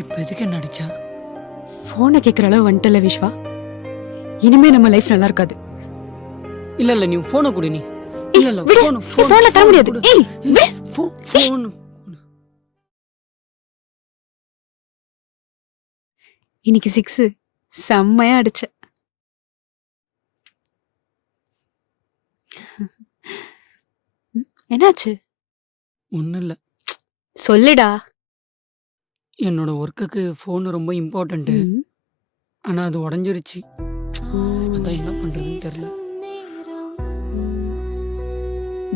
இப்ப எதுக்கு என்ன அடிச்சா? போனை கேட்குற அளவு வந்துட்டல விஸ்வா. இனிமே நம்ம லைஃப் நல்லா இருக்காது. இல்ல இல்ல நீ போனை கொடு. நீ இல்ல இல்ல விடு. போன் நீ போன்ல தர முடியாது. ஏய் விடு. போன் இன்னைக்கு 6 செம்மையா அடிச்ச. என்னாச்சு? ஒண்ணும் இல்ல. சொல்லுடா. என்னோட ஒர்க்குக்கு போன் ரொம்ப இம்பார்ட்டன்ட். ம். ஆனா அது உடைஞ்சிருச்சு. அதான் என்ன பண்றதுன்னு தெரியல.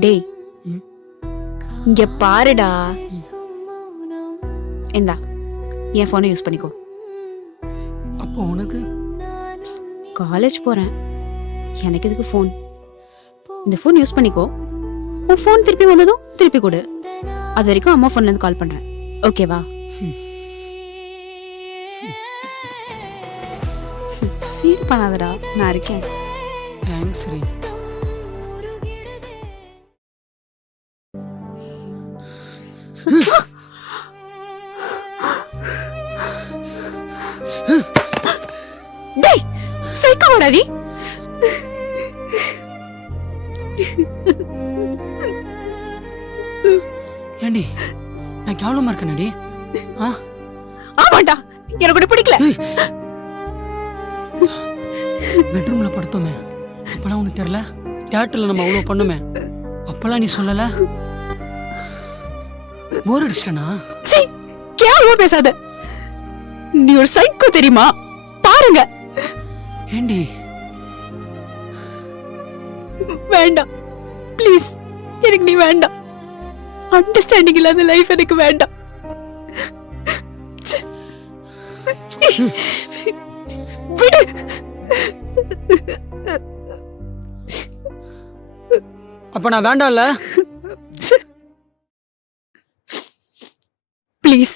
டேய் ம். இங்க பாருடா. இந்தா என் போனை யூஸ் பண்ணிக்கோ. அப்போ உனக்கு காலேஜ் போறேன், எனக்கு எதுக்கு ஃபோன்? இந்த ஃபோன் யூஸ் பண்ணிக்கோ. உன் ஃபோன் திருப்பி வந்ததும் திருப்பி கொடு. அது வரைக்கும் அம்மா ஃபோன்ல இருந்து கால் பண்றேன். ஓகேவா? ஃபீல் பண்ணாதடா, நான் இருக்கேன். தேங்க்ஸ் ரீ. டேய் சைக்கோடா நீ. ஏண்டி நான் கேவலமா இருக்கேனடி? ஆமாண்டா, எனக்கு கூட பிடிக்கல. பெட்ரூம்ல படுத்தோமே அப்பெல்லாம் உனக்கு தெரியல? தியேட்டர்ல நம்ம அவ்வளவு பண்ணுமே அப்பெல்லாம் நீ சொல்லல? போர் அடிச்சிட்டனா? சீ, கேவலமா பேசாத. நீ ஒரு சைக்கோ தெரியுமா? பாருங்க. ஏண்டி வேண்டாம் ப்ளீஸ், எனக்கு நீ வேண்டாம். அண்டர்ஸ்டாண்டிங் இல்லாத லைஃப் எனக்கு வேண்டாம். விடு. அப்ப நான் வேண்டாம்ல? ப்ளீஸ்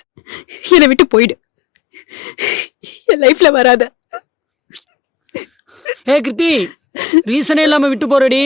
என்னை விட்டு போயிடு. என் லைஃப்ல வராத. ஏ கிருத்தி, ரீசனே இல்லாம விட்டு போறடி.